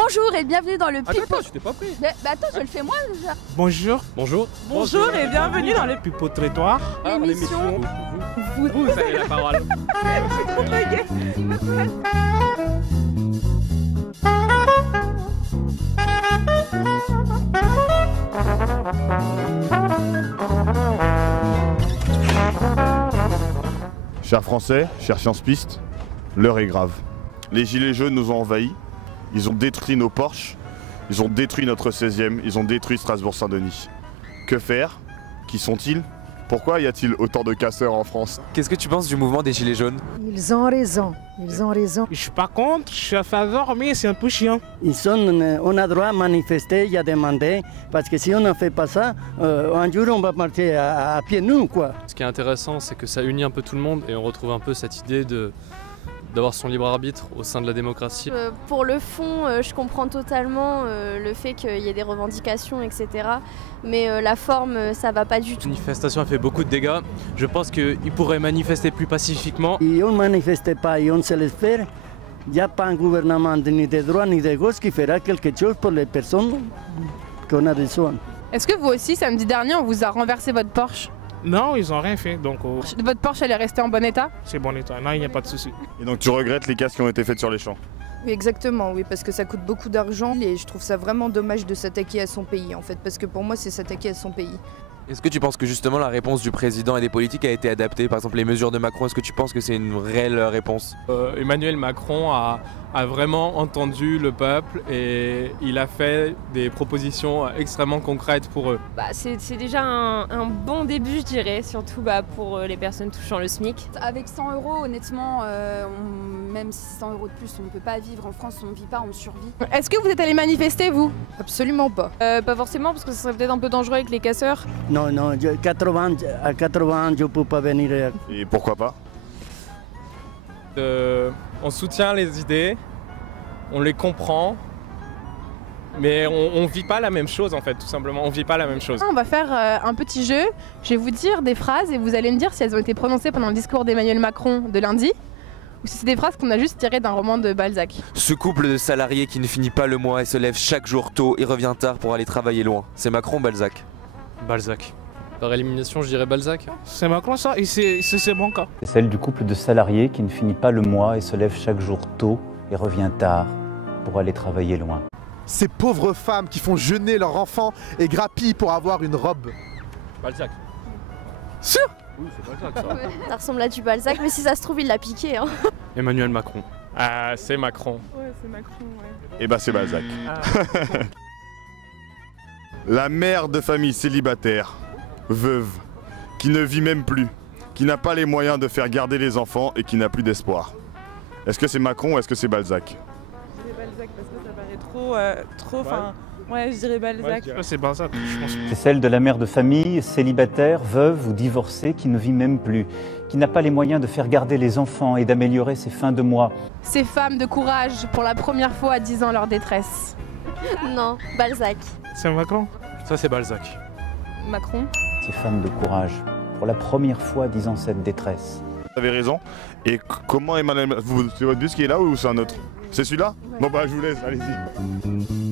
Bonjour et bienvenue dans le Attends, je t'ai pas pris. Mais attends, je le fais moi déjà. Bonjour. Bonjour. Bonjour et bienvenue dans le Pipo Trottoir. L'émission. Vous avez la parole. Chers Français, chers Sciences Pistes, l'heure est grave. Les gilets jaunes nous ont envahis, ils ont détruit nos Porsche, ils ont détruit notre 16e, ils ont détruit Strasbourg-Saint-Denis. Que faire? Qui sont-ils? Pourquoi y a-t-il autant de casseurs en France? Qu'est-ce que tu penses du mouvement des Gilets jaunes? Ils ont raison, ils ont raison. Je suis pas contre, je suis à faveur, mais c'est un peu chiant. On a droit à manifester, il y a demandé, parce que si on ne fait pas ça, un jour on va marcher à pieds nus, quoi. Ce qui est intéressant, c'est que ça unit un peu tout le monde et on retrouve un peu cette idée d'avoir son libre arbitre au sein de la démocratie. Pour le fond, je comprends totalement le fait qu'il y ait des revendications, etc. Mais la forme, ça va pas du tout. La manifestation a fait beaucoup de dégâts. Je pense qu'ils pourraient manifester plus pacifiquement. Si on ne manifeste pas et on se laisse faire, il n'y a pas un gouvernement ni de droite ni de gauche qui fera quelque chose pour les personnes qu'on a besoin. Est-ce que vous aussi, samedi dernier, on vous a renversé votre Porsche? Non, ils ont rien fait, donc Votre Porsche, elle est restée en bon état? c'est bon état. Non, il n'y a pas de souci. Et donc tu regrettes les casses qui ont été faites sur les champs? Oui, exactement, oui, parce que ça coûte beaucoup d'argent et je trouve ça vraiment dommage de s'attaquer à son pays en fait, parce que pour moi c'est s'attaquer à son pays. Est-ce que tu penses que justement la réponse du président et des politiques a été adaptée? Par exemple les mesures de Macron, est-ce que tu penses que c'est une réelle réponse? Emmanuel Macron a vraiment entendu le peuple et il a fait des propositions extrêmement concrètes pour eux. C'est déjà un bon début, je dirais, surtout pour les personnes touchant le SMIC. Avec 100 €, honnêtement, même si 100 € de plus, on ne peut pas vivre en France, on ne vit pas, on survit. Est-ce que vous êtes allé manifester, vous? Absolument pas. Pas forcément, parce que ce serait peut-être un peu dangereux avec les casseurs. Non, à 80 ans, je ne peux pas venir. Et pourquoi pas? On soutient les idées, on les comprend, mais on vit pas la même chose en fait, tout simplement, on vit pas la même chose. On va faire un petit jeu. Je vais vous dire des phrases et vous allez me dire si elles ont été prononcées pendant le discours d'Emmanuel Macron de lundi ou si c'est des phrases qu'on a juste tirées d'un roman de Balzac. Ce couple de salariés qui ne finit pas le mois et se lève chaque jour tôt et revient tard pour aller travailler loin, c'est Macron ou Balzac? Balzac. Par élimination, je dirais Balzac. C'est Macron ça, et c'est mon cas. C'est celle du couple de salariés qui ne finit pas le mois et se lève chaque jour tôt et revient tard pour aller travailler loin. Ces pauvres femmes qui font jeûner leurs enfants et grappillent pour avoir une robe. Balzac. Sûr? Oui, c'est Balzac ça. Ça ressemble à du Balzac, mais si ça se trouve, il l'a piqué. Hein. Emmanuel Macron. Ah, c'est Macron. Ouais, c'est Macron, ouais. Eh ben c'est Balzac. La mère de famille célibataire, veuve, qui ne vit même plus, qui n'a pas les moyens de faire garder les enfants et qui n'a plus d'espoir. Est-ce que c'est Macron ou est-ce que c'est Balzac? Je dirais Balzac parce que ça paraît trop, ouais, je dirais Balzac. Ouais, c'est Balzac, je pense. C'est celle de la mère de famille, célibataire, veuve ou divorcée qui ne vit même plus, qui n'a pas les moyens de faire garder les enfants et d'améliorer ses fins de mois. Ces femmes de courage, pour la première fois, disant leur détresse. Non, Balzac. C'est Macron. Ça c'est Balzac. Macron. Ces femmes de courage, pour la première fois disant cette détresse. Vous avez raison. Et comment Emmanuel... C'est votre bus qui est là ou c'est un autre? C'est celui-là? Bon bah je vous laisse, allez-y.